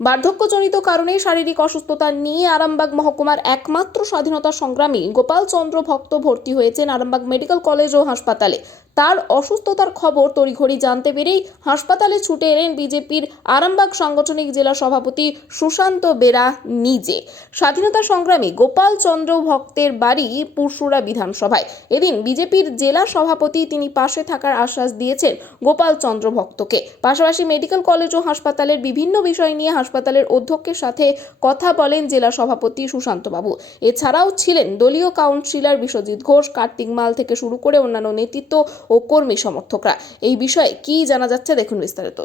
বার্ধক্যজনিত কারণে শারীরিক অসুস্থতা নিয়ে আরামবাগ মহকুমার একমাত্র স্বাধীনতা সংগ্রামী গোপাল চন্দ্র ভক্ত ভর্তি হয়েছেন আরামবাগ মেডিকেল কলেজ ও হাসপাতালে। তার অসুস্থতার খবর তড়িঘড়ি জানতে পেরেই হাসপাতালে ছুটে এলেন বিজেপির আরামবাগ সাংগঠনিক জেলা সভাপতি সুশান্ত বেরা নিজে। স্বাধীনতা সংগ্রামী গোপাল চন্দ্র ভক্তের বাড়ি পুরসুরা বিধানসভায়। এদিন বিজেপির জেলা সভাপতি তিনি পাশে থাকার আশ্বাস দিয়েছেন গোপাল চন্দ্র ভক্তকে। পাশাপাশি মেডিকেল কলেজ ও হাসপাতালের বিভিন্ন বিষয় নিয়ে হাসপাতালের অধ্যক্ষের সাথে কথা বলেন জেলা সভাপতি সুশান্ত বাবু। এছাড়াও ছিলেন দলীয় কাউন্সিলর বিশ্বজিৎ ঘোষ, কার্তিক মাল থেকে শুরু করে অন্যান্য নেতৃত্ব ও কর্মী সমর্থকরা। এই বিষয়ে কি জানা যাচ্ছে দেখুন বিস্তারিত।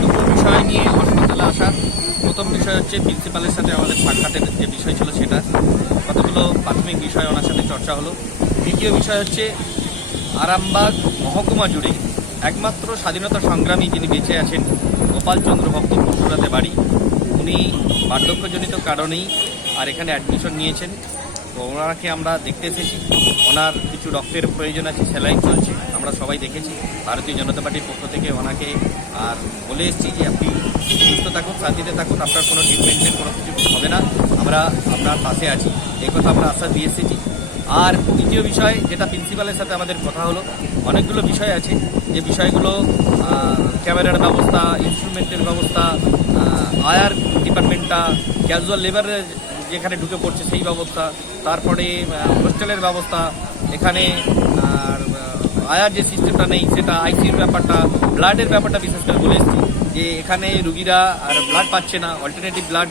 দুটো বিষয় নিয়ে হাসপাতালে আসা। প্রথম বিষয় হচ্ছে প্রিন্সিপালের সাথে আমাদের সাক্ষাতের যে বিষয় ছিল সেটা, কতগুলো প্রাথমিক বিষয় ওনার সাথে চর্চা হলো। দ্বিতীয় বিষয় হচ্ছে আরামবাগ মহকুমা জুড়ে একমাত্র স্বাধীনতা সংগ্রামী যিনি বেঁচে আছেন গোপাল চন্দ্র ভক্ত পুরসুরাতে বাড়ি, উনি বার্ধক্যজনিত কারণেই আর এখানে অ্যাডমিশন নিয়েছেন। তো ওনাকে আমরা দেখতে এসেছি। ওনার কিছু রক্তের প্রয়োজন আছে, স্যালাইন চলছে, আমরা সবাই দেখেছি। ভারতীয় জনতা পার্টির পক্ষ থেকে ওনাকে আর বলে এসেছি যে আপনি সুস্থ থাকুন, শান্তিতে থাকুন, আপনার কোনো ট্রিটমেন্টের কোনো কিছু হবে না, আমরা আপনার পাশে আছি, এই কথা আমরা আশ্বাস দিয়ে এসেছি। আর দ্বিতীয় বিষয় যেটা প্রিন্সিপালের সাথে আমাদের কথা হলো, অনেকগুলো বিষয় আছে যে বিষয়গুলো ক্যামেরার ব্যবস্থা, ইনস্ট্রুমেন্টের ব্যবস্থা, আয়ার ডিপার্টমেন্টটা, ক্যাজুয়াল লেবারের যেখানে ঢুকে পড়ছে সেই ব্যবস্থা, তারপরে হোস্টেলের ব্যবস্থা, এখানে আর আয়ার যে সিস্টেমটা নেই সেটা, আইসিইউর ব্যাপারটা, ব্লাডের ব্যাপারটা বিশেষ করে বলে এসেছি যে এখানে রুগীরা আর ব্লাড পাচ্ছে না, অল্টারনেটিভ ব্লাড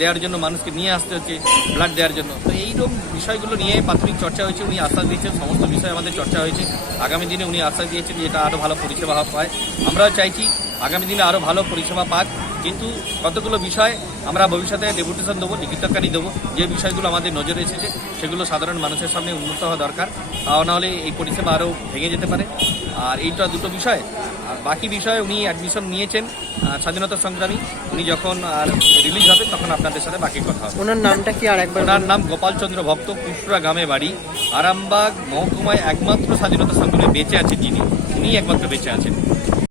দেওয়ার জন্য মানুষকে নিয়ে আসতে হচ্ছে ব্লাড দেওয়ার জন্য। তো এইরকম বিষয়গুলো নিয়ে প্রাথমিক চর্চা হয়েছে। উনি আশ্বাস দিয়েছেন, সমস্ত বিষয় আমাদের চর্চা হয়েছে। আগামী দিনে উনি আশ্বাস দিয়েছেন যে এটা আরও ভালো পরিষেবা পায়। আমরাও চাইছি আগামী দিনে আরও ভালো পরিষেবা পাক, কিন্তু কতগুলো বিষয় আমরা ভবিষ্যতে ডেপুটেশন দেবো, লিখিতকারী দেবো, যে বিষয়গুলো আমাদের নজরে এসেছে সেগুলো সাধারণ মানুষের সামনে উন্নত হওয়া দরকার, তা নাহলে এই পরিষেবা আরও ভেঙে যেতে পারে। আর এইটা দুটো বিষয়। আর বাকি বিষয়ে উনি অ্যাডমিশন নিয়েছেন স্বাধীনতা সংগ্রামী, উনি যখন আর রিলিজ হবে তখন আপনাদের সাথে বাকি কথা হবে। ওনার নামটা কি আর একবার? ওনার নাম গোপাল চন্দ্র ভক্ত, পুরসুরা গ্রামে বাড়ি, আরামবাগ মহকুমায় একমাত্র স্বাধীনতা সংগ্রামী বেঁচে আছেন যিনি, উনি একমাত্র বেঁচে আছেন।